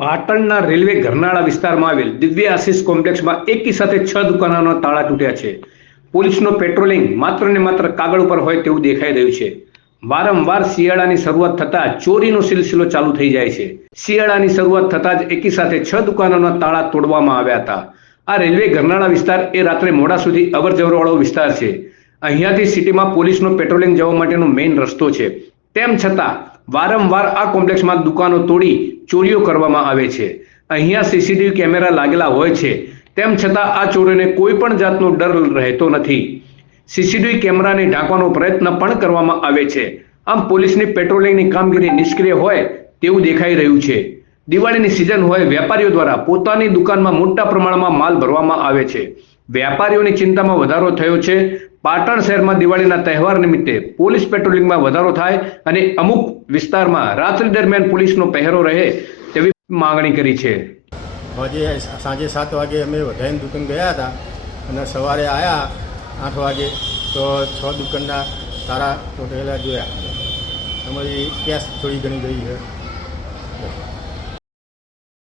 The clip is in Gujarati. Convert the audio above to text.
પાટણના રેલવે ઘરનાળા વિસ્તારમાં આવેલ દિવ્ય આશીષ કોમ્પ્લેક્સમાં એકી સાથે છ દુકાનોના તાળા તૂટ્યા છે. પોલીસનો પેટ્રોલિંગ માત્ર ને માત્ર કાગળ ઉપર હોય તેવું દેખાઈ રહ્યું છે. વારંવાર શિયાળાની શરૂઆત થતાં ચોરીનો સિલસિલો ચાલુ થઈ જાય છે. શિયાળાની શરૂઆત થતાં જ એકી સાથે છ દુકાનોના તાળા તોડવામાં આવ્યા હતા. આ રેલવે ઘરનાળા વિસ્તાર એ રાત્રે મોડા સુધી અવરજવરવાળો વિસ્તાર છે. અહીંયાથી સિટીમાં પોલીસનો પેટ્રોલિંગ જવા માટેનો મેઇન રસ્તો છે. તેમ છતાં વારંવાર આ કોમ્પ્લેક્સમાં દુકાનો તોડી ચોરીઓ કરવામાં આવે છે. અહીંયા સીસીટીવી કેમેરા લાગેલા હોય છે. તેમ છતાં આ ચોરોને કોઈ પણ જાતનો ડર રહેતો નથી. સીસીટીવી કેમેરાને ઢાંકવાનો પ્રયત્ન પણ કરવામાં આવે છે. આમ પોલીસની પેટ્રોલિંગની કામગીરી નિષ્ક્રિય હોય તેવું દેખાઈ રહ્યું છે. દિવાળીની સિઝન હોય વેપારીઓ દ્વારા પોતાની દુકાનમાં મોટા પ્રમાણમાં માલ ભરવામાં આવે છે. વેપારીઓની ચિંતામાં વધારો થયો છે. પાટણ શહેરમાં દિવાળીના તહેવાર નિમિત્તે પોલીસ પેટ્રોલિંગમાં વધારો થાય અને અમુક વિસ્તારમાં રાત્રિ દરમિયાન પોલીસનો પહેરો રહે તેવી માંગણી કરી છે. આજે સાંજે સાત વાગે અમે વધારીને દુકાન ગયા હતા અને સવારે આવ્યા આઠ વાગે તો છ દુકાનના તારા તૂટેલા જોયા. અમારી કેશ થોડી ઘણી ગઈ છે.